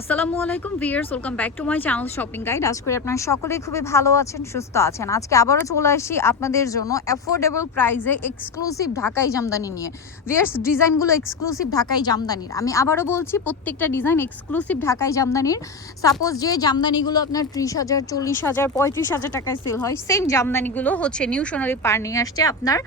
আসসালামু আলাইকুম viewers, welcome back to my channel shopping guide. আজ করে আপনারা সকলেই খুবই ভালো আছেন, সুস্থ আছেন। আজকে আবারও চলে আসি আপনাদের জন্য অ্যাফোর্ডেবল প্রাইসে এক্সক্লুসিভ ঢাকাই জামদানি নিয়ে। ভিউয়ার্স, ডিজাইনগুলো এক্সক্লুসিভ ঢাকাই জামদানির। আমি আবারও বলছি, প্রত্যেকটা ডিজাইন এক্সক্লুসিভ ঢাকাই জামদানির। সাপোজ যে জামদানিগুলো আপনার 30,000, 40,000, 35,000 টাকায় সেল হয়, সেম জামদানিগুলো হচ্ছে নিউ সোনালী পাড় নিয়ে আসছে আপনার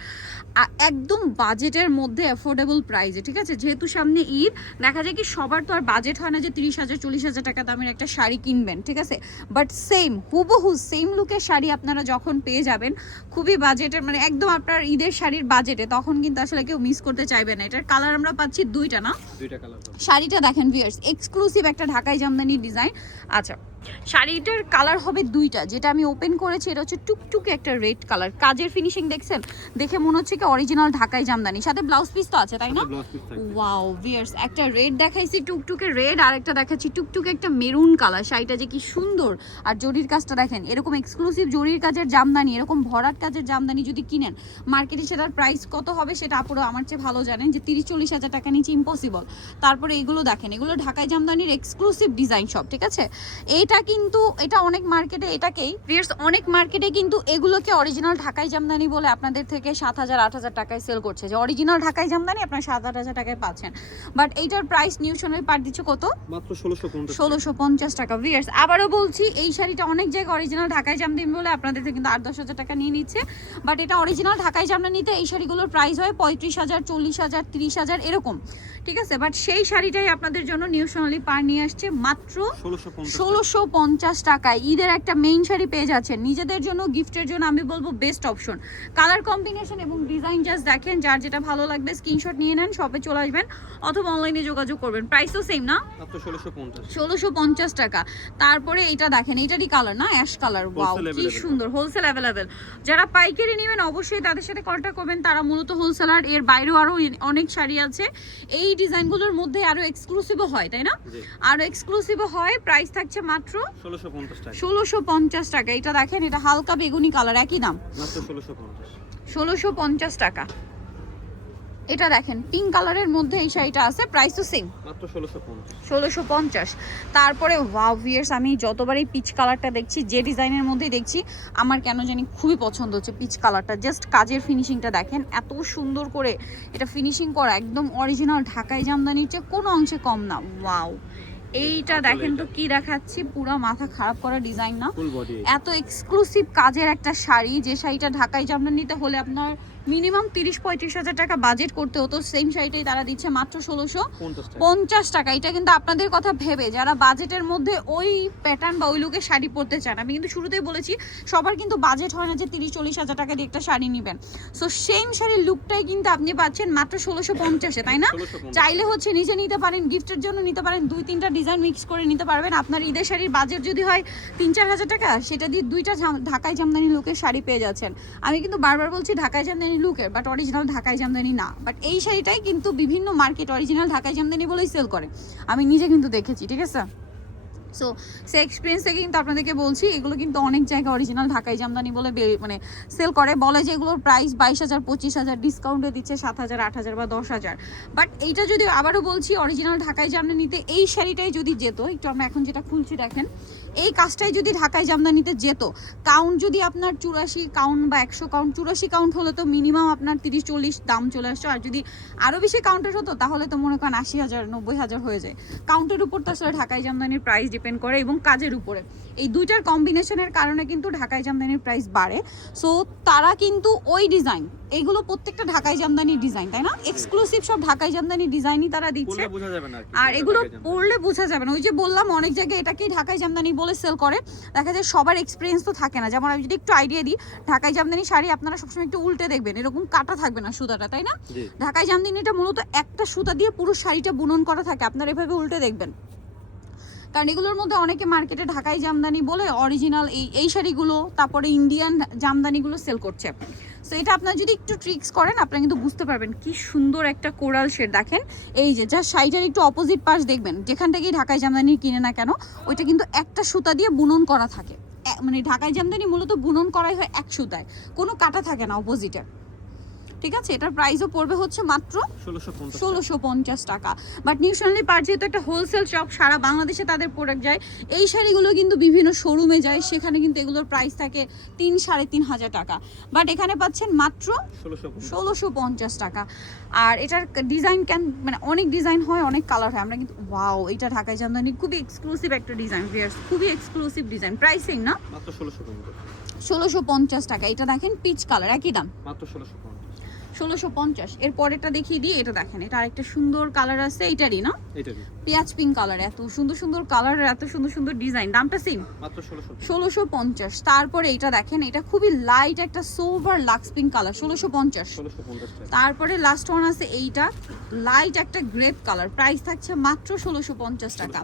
একদম বাজেটের মধ্যে অ্যাফোর্ডেবল প্রাইসে। ঠিক আছে, যেহেতু সামনে ঈদ, দেখা যায় কি সবার তো আর বাজেট হয় না যে 30,000, 40,000 টাকা দামের একটা শাড়ি কিনবেন। ঠিক আছে, বাট সেম হুবহু সেম লুকের শাড়ি আপনারা যখন পেয়ে যাবেন খুবই বাজেটের, মানে একদম আপনার ঈদের শাড়ির বাজেটে, তখন কিন্তু আসলে কেউ মিস করতে চাইবে না। এটার কালার আমরা পাচ্ছি দুইটা কালার। শাড়িটা দেখেন ভিউয়ার্স, এক্সক্লুসিভ একটা ঢাকাই জামদানি ডিজাইন। আচ্ছা, শাড়িটার কালার হবে দুইটা। যেটা আমি ওপেন করেছি এটা হচ্ছে টুকটুকে একটা রেড কালার। কাজের ফিনিশিং দেখছেন, দেখে মনে হচ্ছে কি অরিজিনাল ঢাকাই জামদানি। সাথে ব্লাউজ পিস তো আছে, তাই না? ওয়াও ভিউয়ার্স, একটা রেড দেখাইছি টুকটুকে রেড, আর একটা দেখাচ্ছি টুকটুকে একটা মেরুন কালার। শাড়িটা যে কি সুন্দর, আর জরির কাজটা দেখেন। এরকম এক্সক্লুসিভ জরির কাজের জামদানি, এরকম ভরাট কাজের জামদানি যদি কিনেন মার্কেটে, সেটার প্রাইস কত হবে সেটা আপুরা আমার চেয়ে ভালো জানেন, যে 30-40 হাজার টাকা নিচে ইম্পসিবল। তারপরে এগুলো দেখেন, এগুলো ঢাকাই জামদানির এক্সক্লুসিভ ডিজাইন সব। ঠিক আছে, এটা কিন্তু এটা অনেক মার্কেটে, এটাকেই ভিউয়ার্স অনেক মার্কেটে কিন্তু এগুলোকে অরিজিনাল ঢাকাই জামদানি বলে আপনাদের থেকে 7,000, 8,000 টাকায় সেল করছে, যে অরিজিনাল ঢাকাই জামদানি আপনার 7-8 হাজার টাকায় পাচ্ছেন। বাট এইটার প্রাইস নিউ সোনালী পাড় দিচ্ছে কত? মাত্র 1650 টাকা। ভিউয়ার্স আবারও বলছি, এই শাড়িটা অনেক জায়গায় অরিজিনাল ঢাকাই জামদানি বলে আপনাদের থেকে কিন্তু 8-10 হাজার টাকা নিয়ে নিচ্ছে, বাট এটা অরিজিনাল ঢাকাই জামদানিতে এই শাড়িগুলোর প্রাইস হয় 35,000, 40,000, 30,000 এরকম। ঠিক আছে, বাট সেই শাড়িটাই আপনাদের জন্য নিউ সোনালী পাড় নিয়ে আসছে মাত্র 1650 টাকায়। ঈদের একটা মেইন শাড়ি পেয়ে যাচ্ছেন নিজেদের জন্য, গিফটের জন্য আমি বলবো বেস্ট অপশন। কালার কম্বিনেশন এবং ডিজাইন জাস্ট দেখেন, যার যেটা ভালো লাগবে স্ক্রিনশট নিয়ে নেন, শপে চলে আসবেন অথবা অনলাইনে যোগাযোগ করবেন। প্রাইস তো সেম না, 1650 টাকা। তারপরে এটা দেখেন, এটারই কালার না, অ্যাশ কালার। ওয়াও কি সুন্দর, হোলসেল অ্যাভেলেবেল। যারা পাইকারি নেবেন অবশ্যই তাদের সাথে কন্ট্যাক্ট করবেন, তারা মূলত হোলসেলার। এর বাইরেও আরো অনেক শাড়ি আছে এই ডিজাইনগুলোর মধ্যে, আরো এক্সক্লুসিভও হয়, তাই না? আরো এক্সক্লুসিভও হয়। প্রাইস থাকছে মাত্র 1650 টাকা। এটা দেখেন, এটা হালকা বেগুনি কালার, একই দাম মাত্র 1650 টাকা। এটা দেখেন পিঙ্ক কালারের মধ্যে এই শাড়িটা আছে, প্রাইস তো সেম মাত্র 1650। তারপরে ওয়াও ভিউয়ার্স, আমি যতবারই পিচ কালারটা দেখছি, যে ডিজাইনের মধ্যেই দেখছি, আমার কেন জানি খুবই পছন্দ হচ্ছে পিচ কালারটা। জাস্ট কাজের ফিনিশিংটা দেখেন, এত সুন্দর করে এটা ফিনিশিং করা, একদম অরিজিনাল ঢাকাই জামদানির চেয়ে কোনো অংশে কম না। ওয়াও, এইটা দেখেন তো কি দেখাচ্ছি, পুরো মাথা খারাপ করা ডিজাইন না, এত এক্সক্লুসিভ কাজের একটা শাড়ি। যে শাড়িটা ঢাকাই জামদানিতে হলে আপনার মিনিমাম 30-35 হাজার টাকা বাজেট করতে হতো, সেম শাড়িটাই তারা দিচ্ছে মাত্র 1650 টাকা। এটা কিন্তু আপনাদের কথা ভেবে যারা বাজেটের মধ্যে ওই প্যাটার্ন বা ওই লুকের শাড়ি পরতে চান। আমি কিন্তু শুরুতেই বলেছি, সবার কিন্তু বাজেট হয় না যে 30-40 হাজার টাকা দিয়ে একটা শাড়ি নেবেন। সো সেম শাড়ির লুকটাই কিন্তু আপনি পাচ্ছেন মাত্র 1650-এ, তাই না? চাইলে হচ্ছে নিজে নিতে পারেন, গিফটের জন্য নিতে পারেন, 2-3টা ডিজাইন মিক্স করে নিতে পারবেন। আপনার ঈদের শাড়ির বাজেট যদি হয় 3-4 হাজার টাকা, সেটা দিয়ে 2টা ঢাকাই জামদানি লুকের শাড়ি পেয়ে যাচ্ছেন। আমি কিন্তু বারবার বলছি ঢাকাই জামদানি লুকের, বাট অরিজিনাল ঢাকাই জামদানি না। বাট এই শাড়িটাই কিন্তু বিভিন্ন মার্কেট অরিজিনাল ঢাকাই জামদানি বলেই সেল করে, আমি নিজে কিন্তু দেখেছি। ঠিক আছে, সো সে এক্সপিরিয়েন্স থেকে কিন্তু আপনাদেরকে বলছি, এগুলো কিন্তু অনেক জায়গায় অরিজিনাল ঢাকাই জামদানি বলে মানে সেল করে, বলে যে এগুলোর প্রাইস 22,000, 25,000, ডিসকাউন্টে দিচ্ছে 7,000, 8,000 বা 10,000। বাট এইটা যদি আবারও বলছি, অরিজিনাল ঢাকাই জামদানিতে এই শাড়িটাই যদি যেত, একটু আমরা এখন যেটা খুলছি দেখেন, এই কাজটাই যদি ঢাকাই জামদানিতে যেত, কাউন্ট যদি আপনার 84 কাউন্ট বা 100 কাউন্ট, 84 কাউন্ট হলে তো মিনিমাম আপনার 30-40 দাম চলে আসছে। আর যদি আরও বেশি কাউন্টের হতো তাহলে তো মনে করেন 80,000, 90,000 হয়ে যায়। কাউন্টের উপর তো আসলে ঢাকাই জামদানির প্রাইস ডিপেন্ড করে, এবং কাজের উপরে। এই দুইটার কম্বিনেশনের কারণে কিন্তু ঢাকাই জামদানির প্রাইস বাড়ে। সো তারা কিন্তু ওই ডিজাইন, এইগুলো প্রত্যেকটা ঢাকাই জামদানির ডিজাইন, তাই না? এক্সক্লুসিভ সব ঢাকাই জামদানির ডিজাইনই তারা দিচ্ছে, আর এগুলো পরলে বোঝা যাবে না। ওই যে বললাম, অনেক জায়গায় এটাকেই ঢাকাই জামদানি বলে সেল করে। দেখা যায় সবার এক্সপিরিয়েন্স তো থাকে না। যেমন আমি যদি একটু আইডিয়া দিই, ঢাকাই জামদানি শাড়ি আপনারা সবসময় একটু উল্টে দেখবেন, এরকম কাটা থাকবে না সুতাটা, তাই না? ঢাকাই জামদানিটা মূলত একটা সুতা দিয়ে পুরো শাড়িটা বুনন করা থাকে, আপনারা এভাবে উল্টে দেখবেন। কারণ এগুলোর মধ্যে অনেকে মার্কেটে ঢাকাই জামদানি বলে অরিজিনাল এই শাড়িগুলো, তারপরে ইন্ডিয়ান জামদানিগুলো সেল করছে। সো এটা আপনারা যদি একটু ট্রিক্স করেন, আপনারা কিন্তু বুঝতে পারবেন কি সুন্দর একটা কোরাল শেড। দেখেন এই যে যা শাড়িটার একটু অপোজিট পাশ দেখবেন, যেখান থেকেই ঢাকাই জামদানি কিনে না কেন, ওইটা কিন্তু একটা সুতা দিয়ে বুনন করা থাকে। মানে ঢাকাই জামদানি মূলত বুনন করাই হয় এক সুতায়, কোনো কাটা থাকে না অপোজিটে। ঠিক আছে, এটার প্রাইসও পড়বে হচ্ছে মাত্র 1650 টাকা। বাট নিউশনালি পার যেহেতু একটা হোলসেল শপ, সারা বাংলাদেশে তাদের প্রোডাক্ট যায়, এই শাড়িগুলো কিন্তু বিভিন্ন শোরুমে যায়, সেখানে কিন্তু এগুলোর প্রাইস থাকে 3-3.5 টাকা। বাট এখানে পাচ্ছেন মাত্র 1650 টাকা। আর এটার ডিজাইন মানে অনেক ডিজাইন হয়, অনেক কালার হয়। আমরা কিন্তু ওয়াও, এটা ঢাকাই জামদানি খুবই এক্সক্লুসিভ একটা ডিজাইন, খুবই এক্সক্লুসিভ ডিজাইন। প্রাইসিং না মাত্র 1650 টাকা। এটা দেখেন পিচ কালার, একই দাম মাত্র 1650। এর পরেরটা দেখিয়ে দিই, এটা দেখেন, এটা আরেকটা সুন্দর কালার আছে, এটারই না, এটারই পেঁয়াজ পিঙ্ক কালার। এত সুন্দর সুন্দর কালার, এত সুন্দর সুন্দর ডিজাইন, দামটা সেম মাত্র 1650। তারপরে এটা দেখেন, এটা খুবই লাইট একটা সোভার লাক্স পিঙ্ক কালার, 1650 টাকা। তারপরে লাস্ট ওয়ান আছে এইটা, লাইট একটা গ্রেপ কালার, প্রাইস থাকছে মাত্র 1650 টাকা।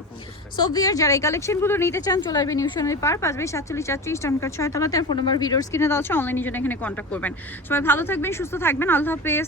সো ভিউয়ার, যারা এই কালেকশনগুলো নিতে চান চলে আসবেন নিউশনারি পার্ক 5/47 ইস্টার্ন কার্ড 6 তলাতে। আর ফোন নাম্বার ভিডিওর স্ক্রিনে দেওয়া আছে, অনলাইনে জন্য এখানে কন্ট্যাক্ট করবেন। সবাই ভালো থাকবেন, সুস্থ থাকবেন, আল্লাহ হাফেজ।